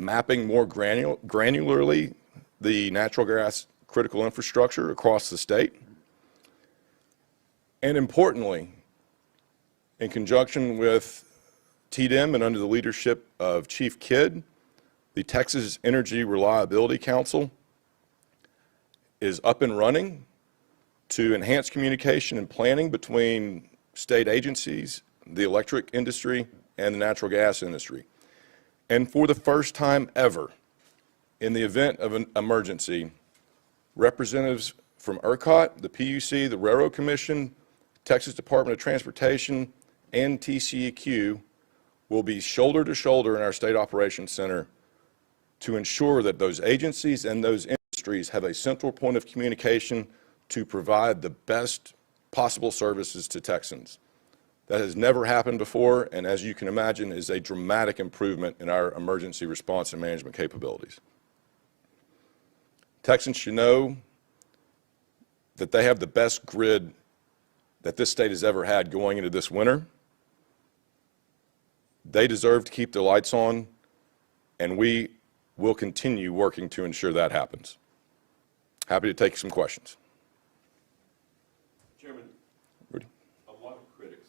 mapping more granularly the natural gas critical infrastructure across the state. And importantly, in conjunction with TDM and under the leadership of Chief Kidd, the Texas Energy Reliability Council is up and running to enhance communication and planning between state agencies, the electric industry, and the natural gas industry. And for the first time ever, in the event of an emergency, representatives from ERCOT, the PUC, the Railroad Commission, Texas Department of Transportation, and TCEQ will be shoulder to shoulder in our State Operations Center to ensure that those agencies and those industries have a central point of communication to provide the best possible services to Texans. That has never happened before, and as you can imagine, is a dramatic improvement in our emergency response and management capabilities. Texans should know that they have the best grid that this state has ever had going into this winter. They deserve to keep their lights on, and we will continue working to ensure that happens. Happy to take some questions. Chairman, Rudy. A lot of critics,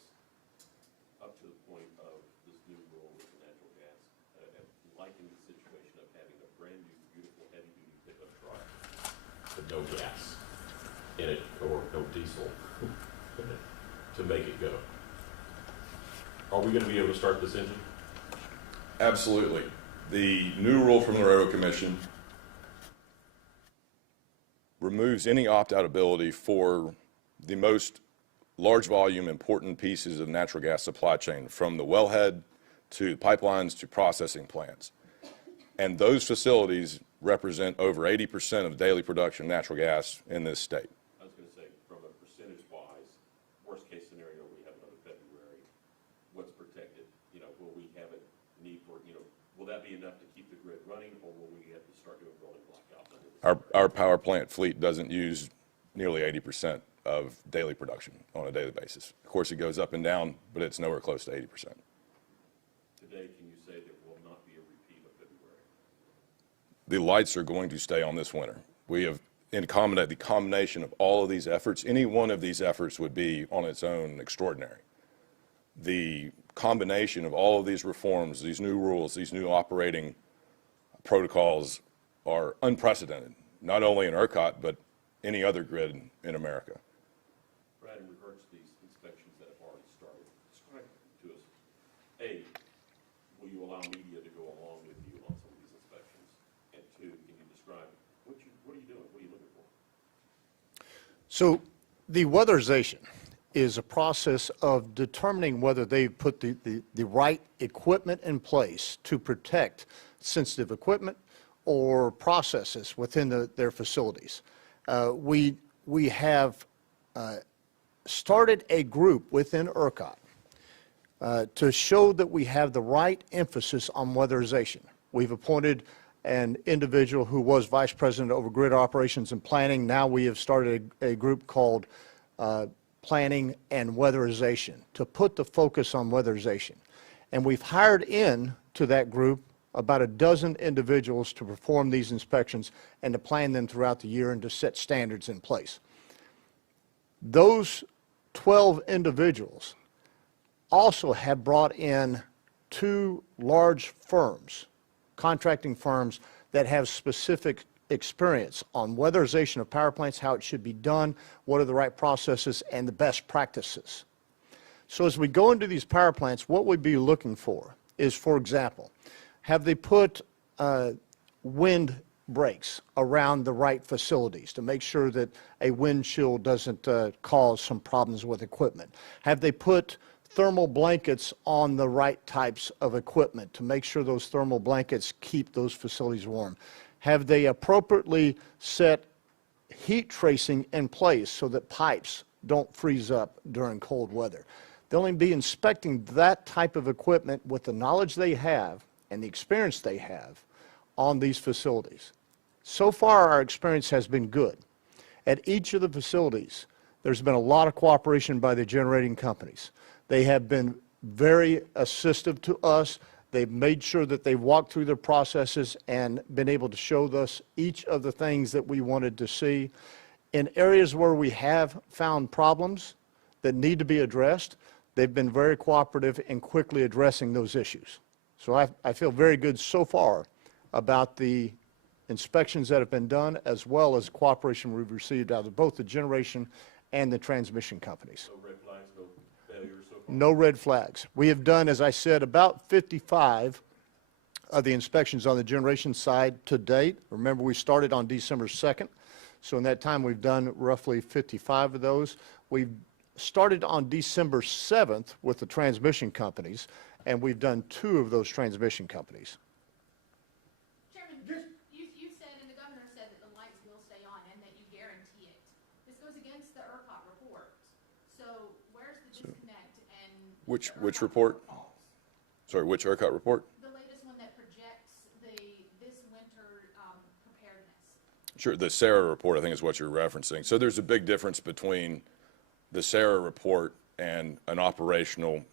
up to the point of this new rule with the natural gas, have likened the situation of having a brand new, beautiful, heavy-duty pickup truck with no gas in it, or no diesel to make it go. Are we going to be able to start this engine? Absolutely. The new rule from the Railroad Commission removes any opt-out ability for the most large volume, important pieces of natural gas supply chain, from the wellhead to pipelines to processing plants. And those facilities represent over 80% of daily production of natural gas in this state. I was going to say, from a percentage-wise, worst case scenario, we have another February. What's protected? You know, will we have a need for, you know, will that be enough to keep the grid running, or will we have to start doing rolling blackouts? Our power plant fleet doesn't use nearly 80% of daily production on a daily basis. Of course, it goes up and down, but it's nowhere close to 80%. Today, can you say there will not be a repeat of February? The lights are going to stay on this winter. We have accommodated the combination of all of these efforts. Any one of these efforts would be on its own extraordinary. The combination of all of these reforms, these new rules, these new operating protocols are unprecedented, not only in ERCOT, but any other grid in America. Brad, in regards to these inspections that have already started, describe to us, A, will you allow media to go along with you on some of these inspections? And two, can you describe what are you doing? What are you looking for? So the weatherization is a process of determining whether they've put the right equipment in place to protect sensitive equipment or processes within their facilities. We have started a group within ERCOT to show that we have the right emphasis on weatherization. We've appointed an individual who was vice president over grid operations and planning. Now we have started a group called Planning and Weatherization to put the focus on weatherization. And we've hired in to that group about a dozen individuals to perform these inspections and to plan them throughout the year and to set standards in place. Those 12 individuals also have brought in 2 large firms, contracting firms that have specific experience on weatherization of power plants, how it should be done, what are the right processes, and the best practices. So as we go into these power plants, what we'd be looking for is, for example, have they put wind breaks around the right facilities to make sure that a wind chill doesn't cause some problems with equipment? Have they put thermal blankets on the right types of equipment to make sure those thermal blankets keep those facilities warm? Have they appropriately set heat tracing in place so that pipes don't freeze up during cold weather? They'll only be inspecting that type of equipment with the knowledge they have and the experience they have on these facilities. So far, our experience has been good. At each of the facilities, there's been a lot of cooperation by the generating companies. They have been very assistive to us They've made sure that they've walked through their processes and been able to show us each of the things that we wanted to see. In areas where we have found problems that need to be addressed, they've been very cooperative in quickly addressing those issues. So I feel very good so far about the inspections that have been done, as well as cooperation we've received out of both the generation and the transmission companies. No red flags, no failures so far? No red flags. We have done, as I said, about 55 of the inspections on the generation side to date. Remember, we started on December 2nd, so in that time we've done roughly 55 of those. We've started on December 7th with the transmission companies, and we've done 2 of those transmission companies. Chairman, you said, and the governor said, that the lights will stay on and that you guarantee it. This goes against the ERCOT report. So where's the disconnect and? Which the ERCOT report? falls? Sorry, which ERCOT report? The latest one that projects this winter preparedness. Sure, the Sarah report, I think is what you're referencing. So there's a big difference between the Sarah report and an operational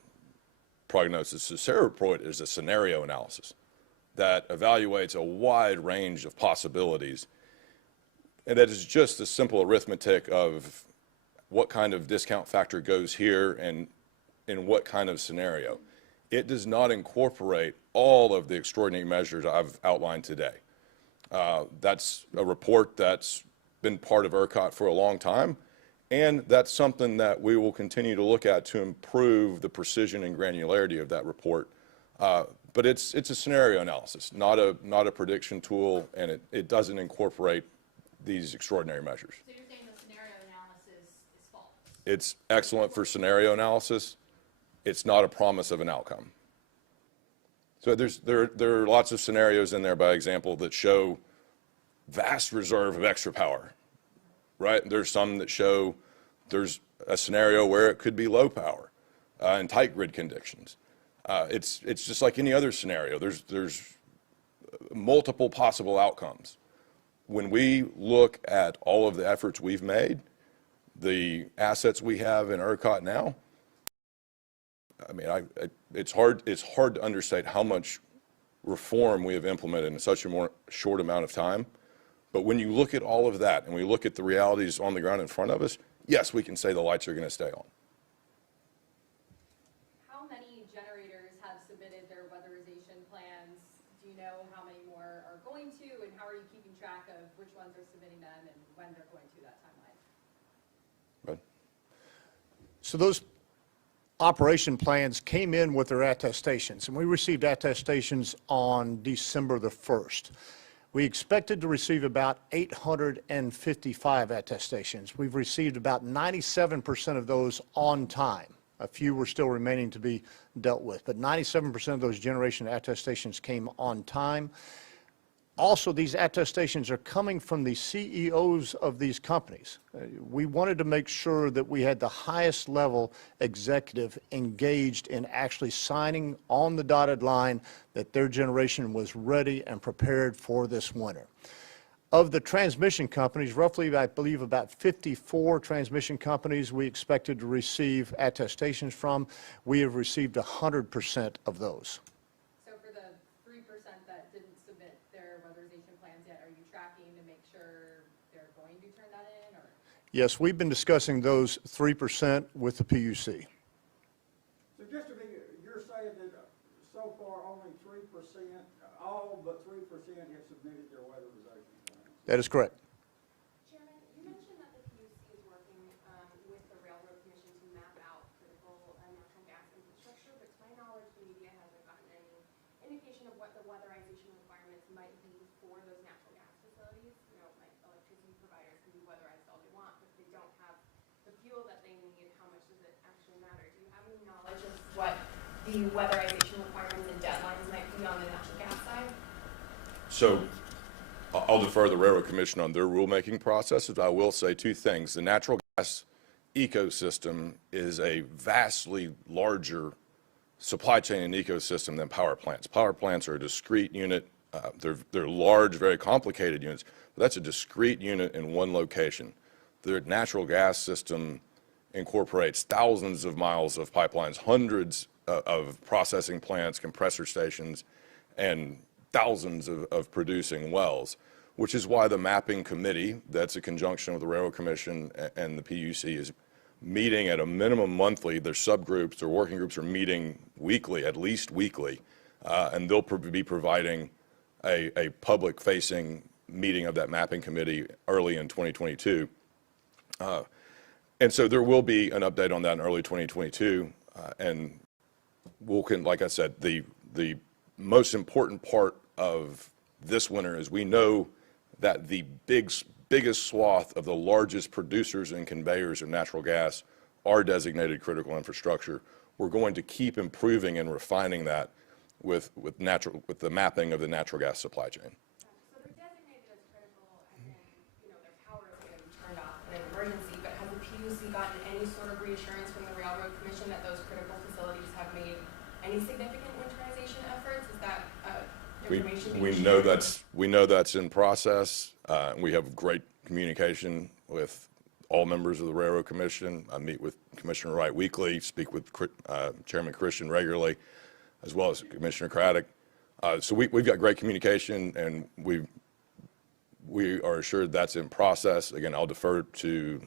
prognosis. The Sarah report is a scenario analysis that evaluates a wide range of possibilities. And that is just a simple arithmetic of what kind of discount factor goes here and in what kind of scenario. It does not incorporate all of the extraordinary measures I've outlined today. That's a report that's been part of ERCOT for a long time, and that's something that we will continue to look at to improve the precision and granularity of that report. But it's a scenario analysis, not a prediction tool, and it doesn't incorporate these extraordinary measures. So you're saying the scenario analysis is false? It's excellent for scenario analysis. It's not a promise of an outcome. So there are lots of scenarios in there, by example, that show vast reserve of extra power, right? There's some that show there's a scenario where it could be low power and tight grid conditions. It's just like any other scenario. There's multiple possible outcomes. When we look at all of the efforts we've made, the assets we have in ERCOT now, I mean, it's hard to understate how much reform we have implemented in such a more short amount of time. But when you look at all of that and we look at the realities on the ground in front of us, yes, we can say the lights are going to stay on. How many generators have submitted their weatherization plans? Do you know how many more are going to, and how are you keeping track of which ones are submitting them and when they're going to that timeline? Right? So those operation plans came in with their attestations, and we received attestations on December the 1st. We expected to receive about 855 attestations. We've received about 97% of those on time. A few were still remaining to be dealt with, but 97% of those generation attestations came on time. Also, these attestations are coming from the CEOs of these companies. We wanted to make sure that we had the highest level executive engaged in actually signing on the dotted line that their generation was ready and prepared for this winter. Of the transmission companies, roughly, I believe, about 54 transmission companies we expected to receive attestations from. We have received 100% of those. So for the 3% that didn't submit their weatherization plans yet, are you tracking to make sure they're going to turn that in, or? Yes, we've been discussing those 3% with the PUC. So just to be, you're saying that so far only 3%, all but 3% have submitted their weatherization plans? That is correct. Chairman, you mentioned that the PUC is working with the Railroad Commission to map out critical natural gas infrastructure, but to my knowledge, the media hasn't gotten any indication of what the weatherization requirements might be for those natural gas facilities. You know, like electricity providers can be weatherized all they want, but if they don't have the fuel that they need, how much does it actually matter? Do you have any knowledge of what the weatherization requirements and deadlines might be on the natural gas side? So I'll defer the Railroad Commission on their rulemaking processes. I will say 2 things. The natural gas ecosystem is a vastly larger supply chain and ecosystem than power plants. Power plants are a discrete unit. They're large, very complicated units, but that's a discrete unit in one location. The natural gas system incorporates thousands of miles of pipelines, hundreds of processing plants, compressor stations, and thousands of producing wells, which is why the mapping committee, that's a conjunction with the Railroad Commission and the PUC, is meeting at a minimum monthly. Their subgroups, their working groups are meeting weekly, at least weekly, and they'll be providing a public-facing meeting of that mapping committee early in 2022. And so there will be an update on that in early 2022, and like I said, the most important part of this winter is we know that the biggest swath of the largest producers and conveyors of natural gas are designated critical infrastructure. We're going to keep improving and refining that with the mapping of the natural gas supply chain. So they're designated as critical, and then, their power is going to be turned off in an emergency, but has the PUC gotten any sort of reassurance from the Railroad Commission that those critical facilities have made any significant winterization efforts? Is that information being shared? We know that's in process. We have great communication with all members of the Railroad Commission. I meet with Commissioner Wright weekly, speak with Chairman Christian regularly, as well as Commissioner Craddock. So we've got great communication, and we are assured that's in process. Again, I'll defer to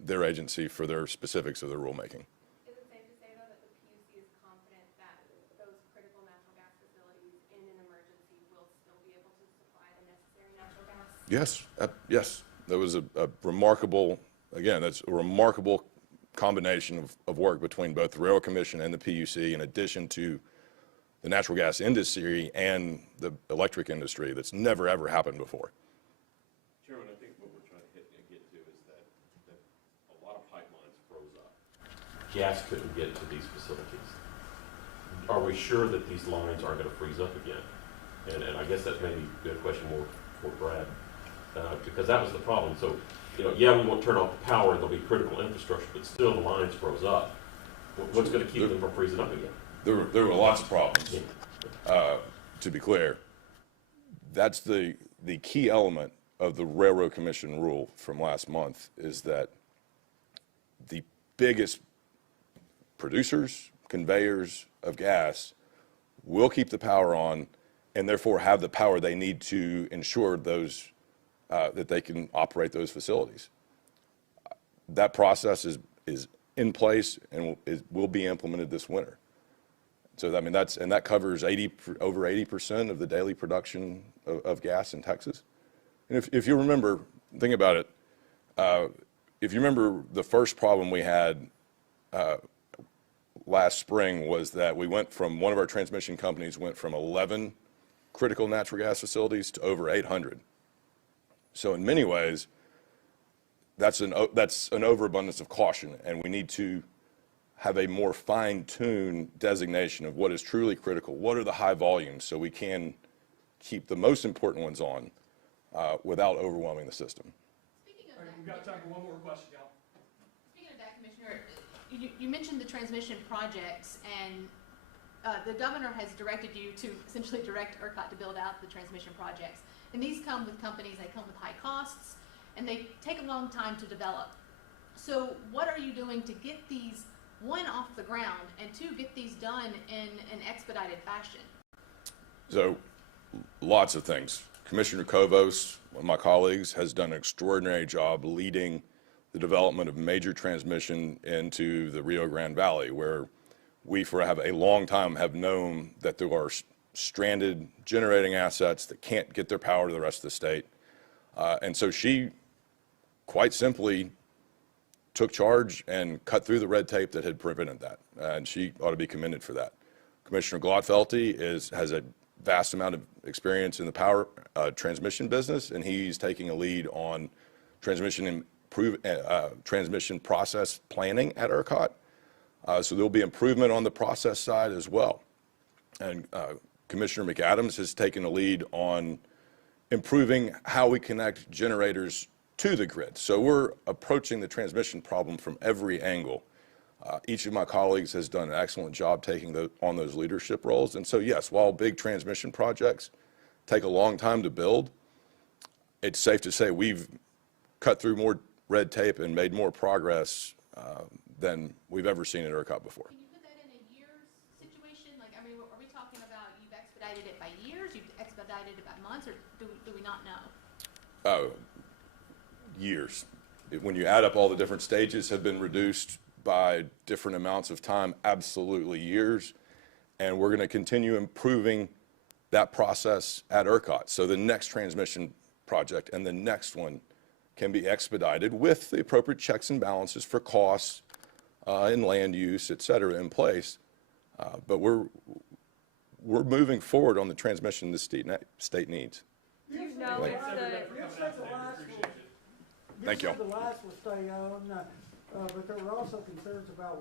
their agency for their specifics of their rulemaking. Is it safe to say, though, that the PUC is confident that those critical natural gas facilities in an emergency will still be able to supply the necessary natural gas? Yes, yes. That was a remarkable, again, that's a remarkable combination of work between both the Railroad Commission and the PUC, in addition to the natural gas industry and the electric industry. That's never, ever happened before. Chairman, I think what we're trying to get to is that a lot of pipelines froze up. Gas couldn't get to these facilities. Are we sure that these lines aren't going to freeze up again? And I guess that's maybe a question more for Brad, because that was the problem. So, yeah, we won't turn off the power, there'll be critical infrastructure, but still the lines froze up. What's going to keep them from freezing up again? There were lots of problems, to be clear. That's the key element of the Railroad Commission rule from last month, is that the biggest producers, conveyors of gas will keep the power on, and therefore have the power they need to ensure those that they can operate those facilities. That process is in place and will be implemented this winter. So I mean that covers over 80% of the daily production of gas in Texas. And if you remember, think about it. If you remember, the first problem we had last spring was that one of our transmission companies went from 11 critical natural gas facilities to over 800. So in many ways, that's an overabundance of caution, and we need to have a more fine-tuned designation of what is truly critical. What are the high volumes, so we can keep the most important ones on without overwhelming the system. Speaking of All right, that, we've got time for one more question, y'all. Speaking of that, Commissioner, you mentioned the transmission projects, and the governor has directed you to essentially direct ERCOT to build out the transmission projects. And these come with companies, they come with high costs, and they take a long time to develop. So what are you doing to get these, one, off the ground, and two, get these done in an expedited fashion? So lots of things. Commissioner Kovos, one of my colleagues, has done an extraordinary job leading the development of major transmission into the Rio Grande Valley, where we for a long time have known that there are stranded generating assets that can't get their power to the rest of the state. And so she quite simply took charge and cut through the red tape that had prevented that. And she ought to be commended for that. Commissioner Glodfelty has a vast amount of experience in the power transmission business, and he's taking a lead on transmission process planning at ERCOT. So there'll be improvement on the process side as well. And Commissioner McAdams has taken a lead on improving how we connect generators to the grid. So we're approaching the transmission problem from every angle. Each of my colleagues has done an excellent job taking on those leadership roles. And so yes, while big transmission projects take a long time to build, it's safe to say we've cut through more red tape and made more progress than we've ever seen at ERCOT before. Can you put that in a year's months, or do we not know? Years. When you add up all the different stages have been reduced by different amounts of time, absolutely years. And we're going to continue improving that process at ERCOT. So the next transmission project and the next one can be expedited with the appropriate checks and balances for costs and land use, et cetera, in place. But we're moving forward on the transmission the state needs. Do you know if the, You said the lights will. Thank you. You said the lights will stay on, but there were also concerns about,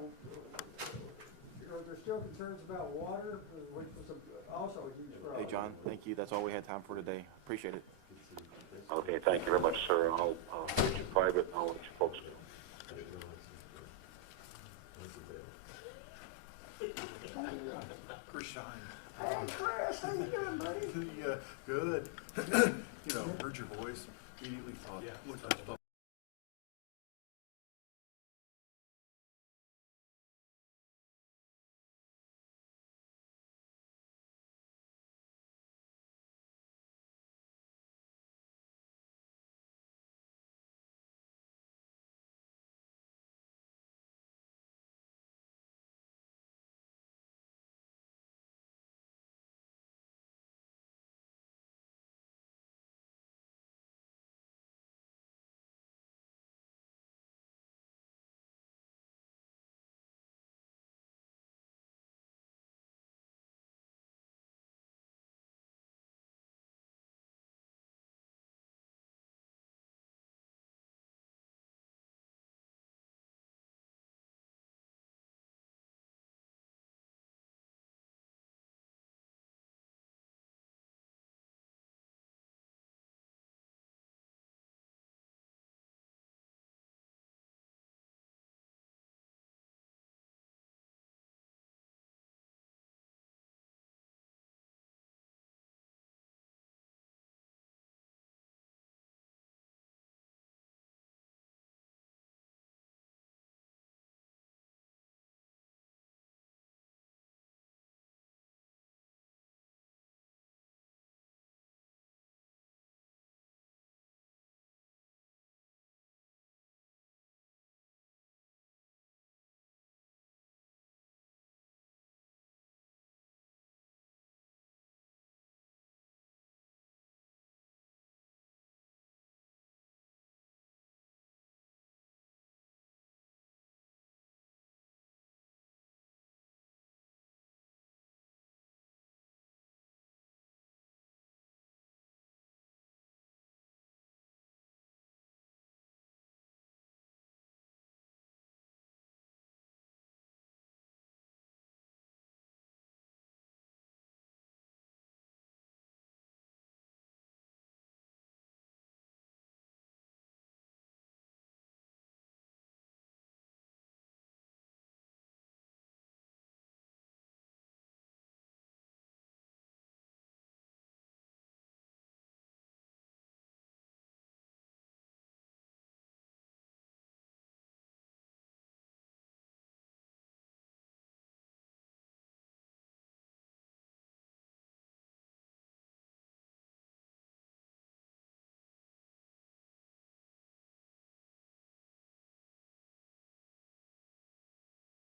are there still concerns about water, which was also a huge problem? Hey, John, thank you. That's all we had time for today. Appreciate it. Okay, thank you very much, sir. I'll get you private, and I'll let you folks go. Chris Shine. Hey, Chris, how you doing, buddy? Good. You know, heard your voice, immediately thought, looked up.